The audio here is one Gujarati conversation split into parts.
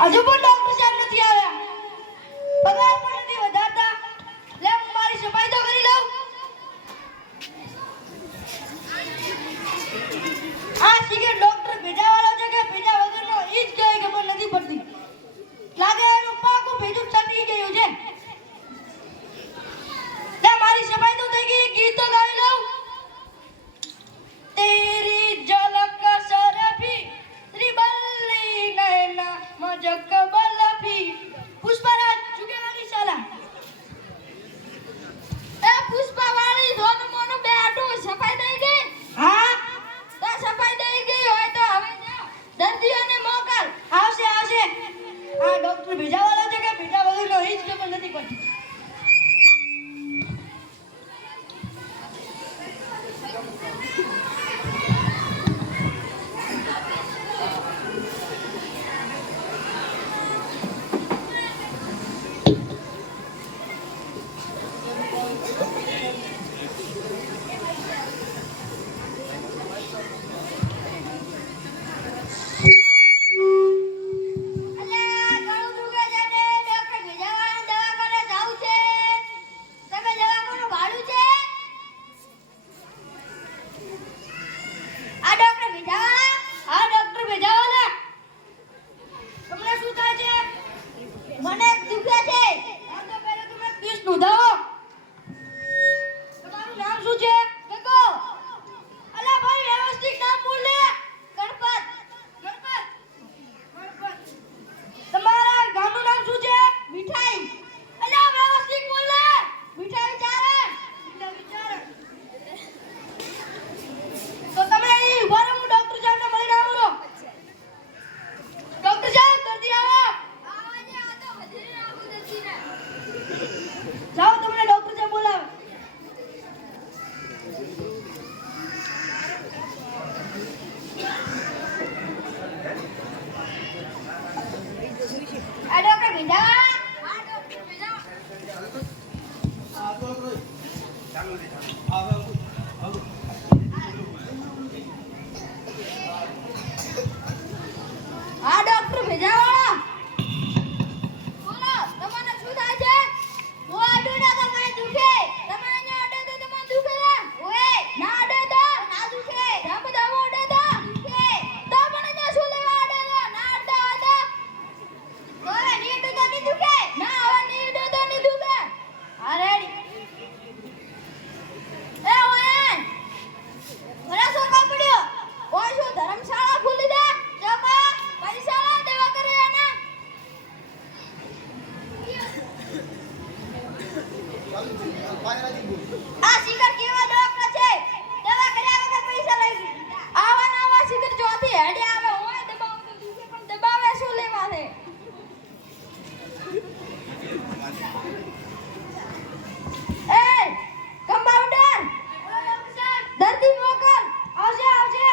હજુ પણ ડોક્ટર સાહેબ નથી આવ્યા. પગાર પણ નથી વધારતા. લે હું મારી સફાઈ તો કરી લઉં. આ સિગરેટ ડોક્ટર ભેજાવાળો છે કે ભેજા વગરનો ઈ જ કઈ ખબર નથી પડતી. લાગે એનું પાકું ભેજું ચટકી ગયું છે. લે મારી સફાઈ તો થઈ ગઈ. ગીત તો ગાઈ લઉં. तेरी झलक सरफी त्रिबल्ली नैना मजक बलफी. पुष्पराज जुगेवाली साला એ પુષ્પાવાળી ધોન મોનો બેઠો સફાઈ થઈ ગઈ. હા તો સફાઈ થઈ ગઈ હોય તો હવે જા દર્દીઓને મોકલ. આવશે આવશે. આ ડોક્ટર ભેજાવાળો છે કે ભેજા વગરનો ઈ જ ખબર નથી પડતી. આ સિગર કેવા ડોક્ટર છે. દવા કર્યા વગર પૈસા લઈ ગઈ. આવા નવા સિગર જોથી હેડે આવે હોય દબાવ તો દુખે પણ દબાવે શું લેવા છે. એ કમ્પાઉન્ડર દર્દી મોકલ. આવશે આવશે.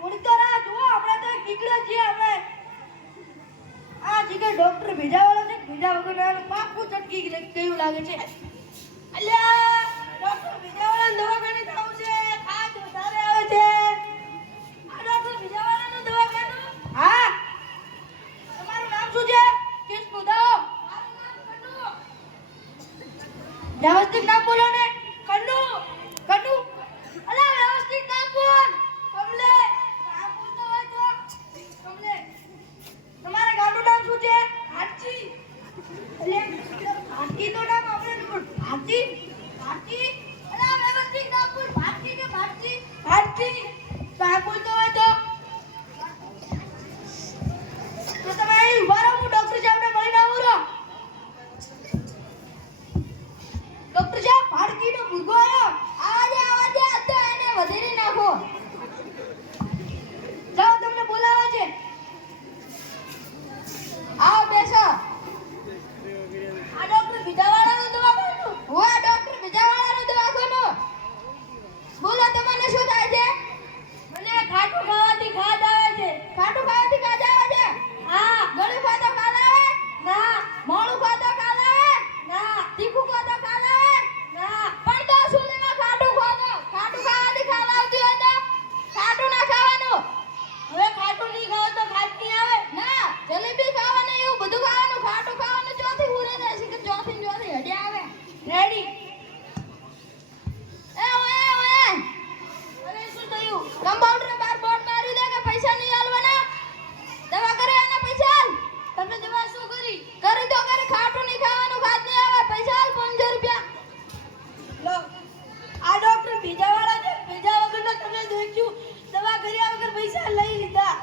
થોડી તો રાહ જુઓ. આપણે તો નીકળ્યો છીએ. આપણે આ સિગર ડોક્ટર ભેજાવાળો છે. ભેજા વગરનો પાકું ચટકી ગયું લાગે છે. અલ્યા ડોક્ટર ભેજાવાળા દવાખાને જાવું છે. ખાટ વધારે આવે છે. આ ડોક્ટર ભેજાવાળાનું દવાખાનું. હા તમારું નામ શું છે? કિસનું દાવો. મારું નામ કન્નુ. વ્યવસ્થિત નામ બોલો ને. કન્નુ કન્નુ. અલા વ્યવસ્થિત નામ બોલ. કમલે નામ બોલતો હોય તો. કમલે તમારા ગામનું નામ શું છે? હાજી. અલે હાજી તો નામ આપણે ભારતી ભારતી. અલા વ્યવસ્થિત નામ બોલ. ભારતી કે ભારતી? ભારતી. નામ બોલતો હોય તો તમે અહીં ઉભા રહો. હું ડોક્ટર સાહેબને મળીને આવું રહો. ડોક્ટર સાહેબ ભારતીનો રેડી. ઓએ અરે શું થયું? કમ્પાઉન્ડરે બાર બોર્ડ મારી દે કે પૈસા નહીં આલવાના. દવા કરે એના પૈસા આલ. તમે દવા શું કરી? કરી તો કરી, ખાટું નહીં ખાવાનું, ખાત નહીં આવે. પૈસા આલ 500 રૂપિયા. લો આ ડોક્ટર ભીજાવાળા છે. ભીજા વગરનો તમે દેખ્યું દવા કર્યા વગર પૈસા લઈ લીધા.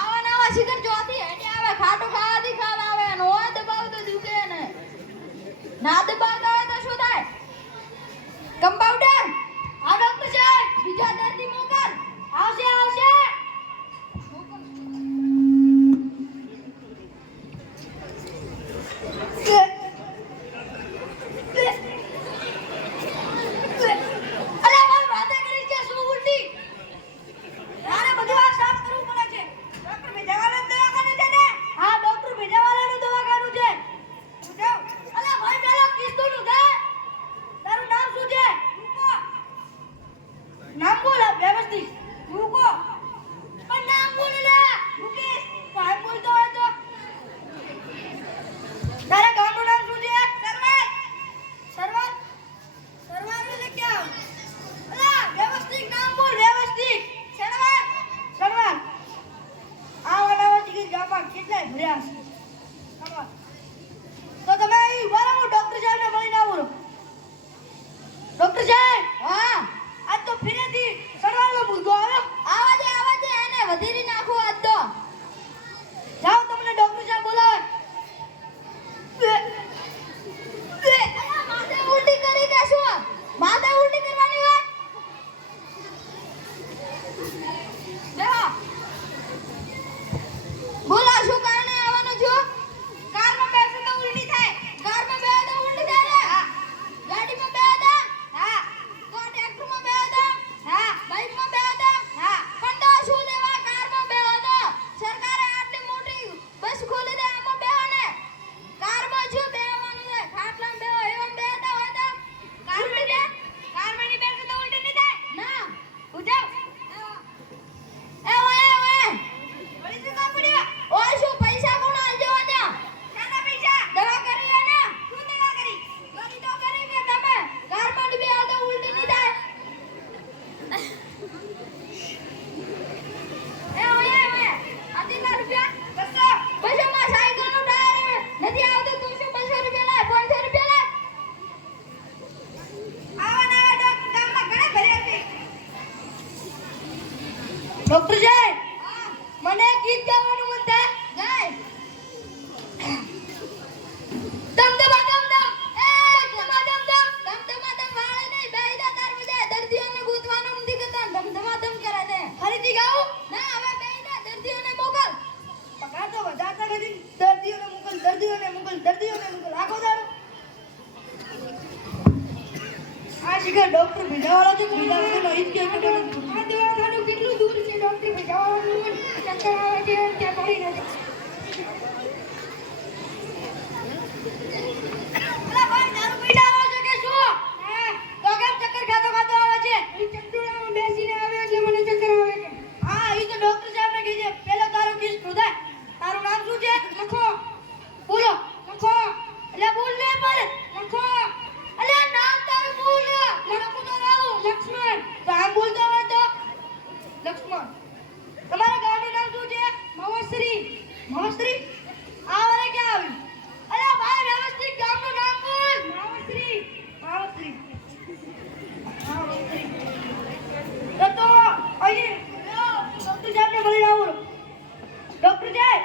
આવા નવા શિખર જોતી હેડી આવે. ખાટું ખાવાથી ખાલ આવે. નો દબાવ તો દુખે ને. ના દબાવતા હોય તો શું થાય? કમ્પાઉન્ડર આ ડોક્ટર સાહેબ બીજા દર્દી મોકલ. આવશે આવશે. અરે ભાઈ વાતે કરી છે શું ઉલટી? મારે બધી વાત સાફ કરવું પડે છે. ડોક્ટર ભીજાવાળાનું દવાખાનું છે ને? હા ડોક્ટર ભીજાવાળાનું દવાખાનું છે. હું જાઉં. અરે ભાઈ પેલો કિસ્તુનું દે. તારું નામ શું છે? રૂકો. નામ બોલ આ વ્યવસ્થિત. રૂકો. પણ નામ બોલ લે. મુકેશ. ભાઈ બોલતો હોય તો. તારા ગામનું નામ શું છે? સરવાર. સરવાર. સરવાર એટલે ક્યાં? અલા વ્યવસ્થિત નામ બોલ વ્યવસ્થિત. સરવાર. સરવાર. આવા નવા જગ્યાએ ગામમાં કેટલાય ભર્યા છે. સરવાર. તો તમે અહીં ઉભા રહો, હું ડોક્ટર સાહેબને મળીને આવું છું. ડોક્ટર સાહેબ હા આજ તો ફેરેથી સરવારનો મુદ્દો આવ્યો. આવા દે એને વધેરી નાખો આજ તો. જાઓ તમને ડોક્ટર સાહેબ બોલાવે. અલા માથે ઉલટી કરી કે શું? માથે ઉલટી કરવાની હોય? બેહો. બોલો શું કારણે આવવાનું છો? કારમાં બેસે તો ઉલટી થાય. કારમાં બેહો તો ઉલટી થાય ને? હા ગાડીમાં બેહો તો? હા તો ટ્રેક્ટરમાં બેહો તો? હા બાઇકમાં બેહો તો? હા. પણ તો શું લેવા કારમાં બેહો તો? સરકારે આટલી મોટી બસ ખોલી દે એમાં બેહો ને. કારમાં શું બેહવાનું છે? ખાટલામાં બેહો એવામાં બેહતા હોય તો કારમાં ઉલટી કારમાં ની બેસે તો ઉલટી નહીં થાય. ના. હું જાઉં. ઓએ વળી શું કામ પડ્યું? ઓય શું પૈસા કોણ આલજો ત્યાં? શાના પૈસા? દવા કરી એને. શું દવા કરી? કરી તો કરી કે તમે કારમાં ની બેહો તો ઉલટી નહીં થાય. ઓએ આટલા રૂપિયા? 200. બસો માં સાયકલનું ટાયર નથી આવતું. તું શું 200 રૂપિયા લાય? 500 રૂપિયા લાય. આવા નવા ડોક્ટર ગામમાં ઘણા ભર્યા છે. ડોક્ટર સાહેબ હા મને એક ગીત ગાવાનું મન થાય. ગાય. દમ દમા દમ દમ. એ દમા દમ દમ. દમ દમા દમ વાળે નહીં બેહીદા તાર વજે દર્દીઓને ગૂંથવાનું નથી કરતા. દમ દમા દમ કરે છે. ફરીથી ગાઉં? ના હવે બેહીદા દર્દીઓને મોકલ. પગાર તો વધારતા નથી. દર્દીઓને મોકલ, દર્દીઓને મોકલ, દર્દીઓને મોકલ. આખો દાડો આ શિખર ડોક્ટર ભીજાવાળો છે. ભીજા વગરનો ઈ જ કે કટો નથી. આ દવાખાનું કેટલું દૂર છે? ડોક્ટર ભીજાવાળાનું ચક્કર આવે છે ત્યાં મળી નથી. અલા ભાઈ દારૂ પીને આવો છો કે શું? તો કેમ ચક્કર ખાતો ખાતો આવે છે? ઈ ચક્કરમાં બેસીને આવે એટલે મને ચક્કર આવે છે. હા ઈ તો ડોક્ટર સાહેબને કીજે. પેલો તારો કિસ ખોદાય. તારું નામ શું છે? લખો. બોલો. લખો. એટલે બોલ ને પણ. લખો. અલે નામ તારું બોલ. લખું તો રાવું. લક્ષ્મણ. તો આમ બોલતો હોય તો લક્ષ્મણ. તમારા ગામનું નામ શું છે? મવશ્રી. મવશ્રી? આ વારે ક્યાં આવ્યું? અલે ભાઈ વ્યવસ્થિત ગામનું નામ બોલ. મવશ્રી. મવશ્રી. મવશ્રી. તો અહીં ડોક્ટર સાહેબને મળીને આવું. ડોક્ટર સાહેબ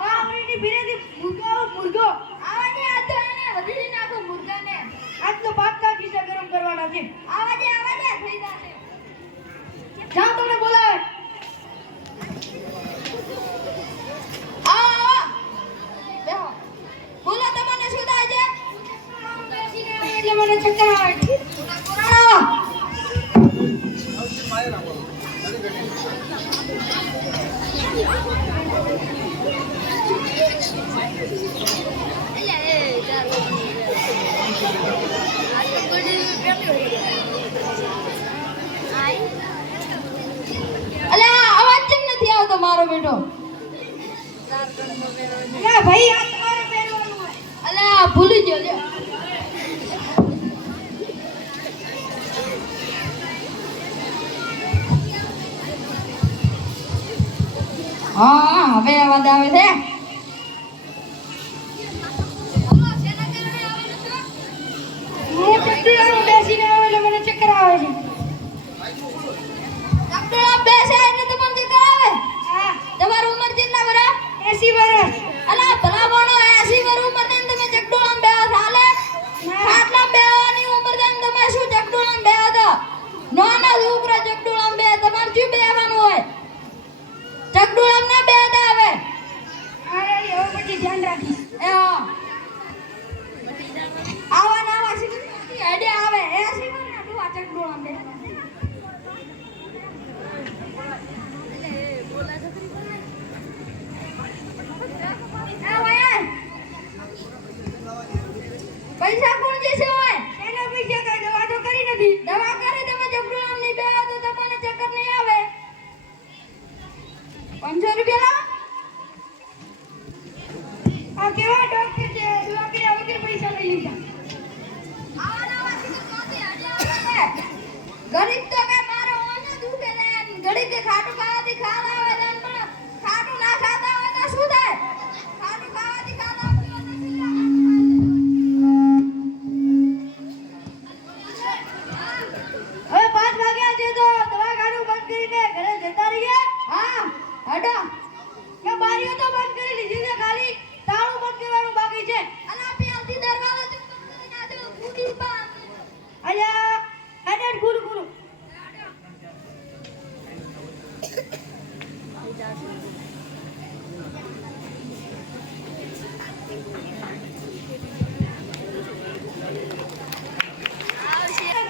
આ આવરીની ભીરેથી મુર્ગો આવા દે આ તો એને વધેરી નાખો મુર્ગાને. આજ તો પાક્કા ખિસ્સા ગરમ કરવાના છે. આવા દે થઈ જશે. જાઓ તમને બોલાવે. આવો બેહો. બોલો તમને શું થાય છે? બેસીને આવે એટલે મને ચક્કર આવે છે. આવો. અલ્યા અવાજ કેમ નથી આવતો મારો બેટો? ના ભાઈ આ તમારે પહેરવાનું હોય. અલ્યા ભૂલી ગયો લ્યો. હા હવે અવાજ આવે છે. હું ચક્કરમાં બેસીને આવે એટલે મને ચક્કર આવે છે. ચકડોળા બેસે એટલે તમને ચક્કર આવે. હા, તમારી ઉંમર કેટલા વર્ષ? 80 વર્ષ. અલા ભલા માણો 80 વર્ષ ઉંમર થઈને તમે ચકડોળામાં બેહો ચાલે? ખાટલામાં બેહવાની ઉંમર થઈને તમે શું ચકડોળામાં બેહો છો? નાના છોકરા ચકડોળામાં બેહે, તમારે શું બેહવાનું હોય? ચકડોળામાં ના બેહતા હવે. અરે હવે પછી ધ્યાન રાખીશ. એ હા. આવા ને આવા શીખી હેડે આવે 80 વર્ષના ડોહા ચકડોળામાં બેહે. પૈસા કોણ દેશે હોય? એના પૈસા કાંઈ દવા તો કરી નથી. દવા કરી તમે ચકડોળામાં નહીં બેહો તો તમને ચક્કર નહીં આવે. 500 રૂપિયા લાવો. આ કેવા ડોક્ટર છે? દવા કર્યા વગર પૈસા લઈ લીધા. આવા નવા શીખર ચોથી હેડે આવે. ગરીબ તો કઈ મારો ઓને દુખે ને ઘડી કે ખાટું ખાવાથી ખાલ આવે ને પણ ખાટું ના ખાતા હોય તો શું થાય? ખાટું ખાવાથી ખાલ આવે. હવે 5 વાગ્યા છે તો દવાખાનું બંધ કરીને ઘરે જતા રહીએ. હા હડો. મેં બારીઓ તો બંધ કરી લીધી છે, ખાલી તાળું બંધ કરવાનું બાકી છે. અલા પેલથી દરવાજો ચૂપ કરી નાખો ફૂટી પા. અલ્યા હેડેડ ગુરુ ગુરુ.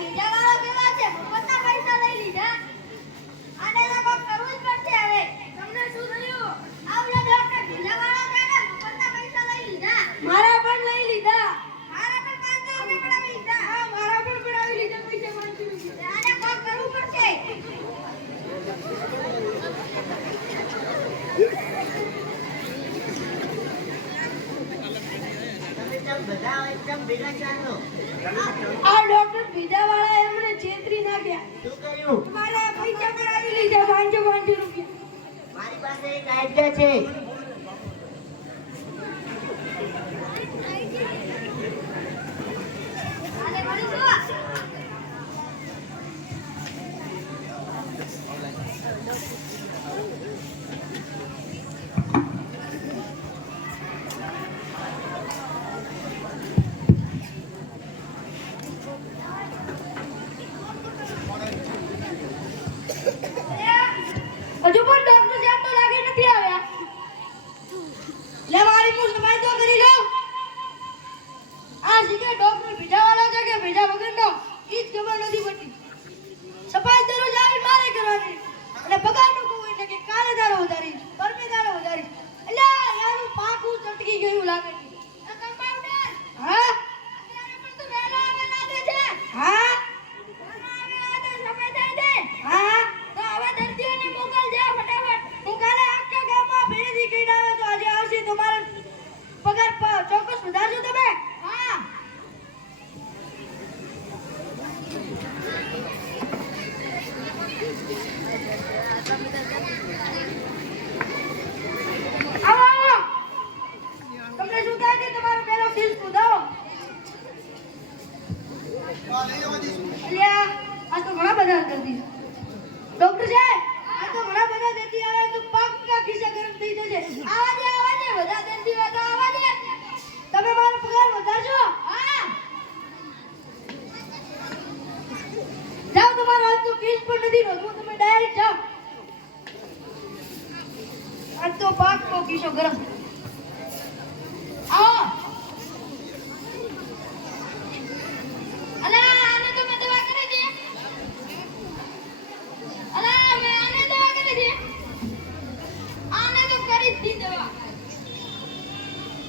બીજા વાળો કેવા છે? મફતના પૈસા લઈ લીધા. આને તો કોક કરવું જ પડશે હવે. તમને શું થયું? આવજો ડોક્ટર બીજા વાળો છે ને મફતના પૈસા લઈ લીધા. મારા પણ લઈ લીધા. મારા પણ 500 રૂપિયા પડાવી લીધા. હા, મારા પણ પડાવી લીધા પૈસા 500 રૂપિયા. આને કોક કરવું પડશે. આ ડોક્ટર બીજા વાળા એમને છેતરી નાખ્યા. શું કર્યું? મારા પૈસા પડાવી લીધા 500 રૂપિયા. મારી પાસે એક આઈડિયા છે. આને મળીશું. હજુ પણ ડોક્ટર સાહેબ તો લાગે નથી આવ્યા. લે મારી હું સમાજ તો કરી લઉં. આ શીખે ડોક્ટર બીજા વાળો છે કે બીજા વગરનો ઈ જ ખબર નથી પડતી. સફાઈ દરરોજ આવી મારે કરવાની અને પગારનું કહું એટલે કે કાલે દારો વધારી પરમે દારો વધારી. અલ્યા યારું પાકું ચટકી ગયું લાગે છે. કમ્પાઉન્ડર હા અત્યારે પણ તો વહેલો આવે લાગે છે. હા વહેલો આવે તો સમય થાય છે. હા તો હવે દર્દીઓને મોકલજો ફટાફટ. હું કાલે આખા ગામમાં ભેળથી કહીને આવ્યો તો આજે આવશે તો મારો પગાર ચોક્કસ વધારજો તમે. હા આવો આવો. તમને શું થાય છે? તમારો પહેલો ફીસ પૂછાવો. અલ્યા આ તો ઘણા બધા દર્દી છે. ડોક્ટર સાહેબ આ તો ઘણા બધા દર્દી આવે તો પાક્કા ખિસ્સા ગરમ થઈ જશે. આવાજે બધા દર્દી હોય તો આવાજે. તમે મારો પગાર વધારજો. હા જાઓ તમારો હાથ તો ફીસ પણ નથી નોંધવું, તમે ડાયરેક્ટ જાઓ. આજ તો પાક્કો ખિસ્સો ગરમ. આવો. અલા આને તો મેં દવા કરી દી. અલા મેં આને દવા કરી દી. આને તો કરી જ દી દવા.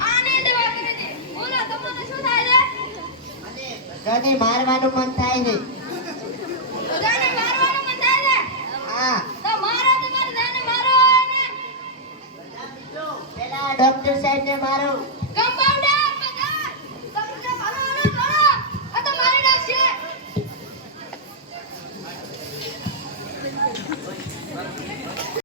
આને દવા કરી દી. બોલો તમને શું થાય છે? બધાને મારવાનું મન થાય છે. બધાને મારવાનું મન થાય છે. હા, તો મારો તમારે બધાને મારો હોય ને. પેલા ડોક્ટર સાહેબને મારો.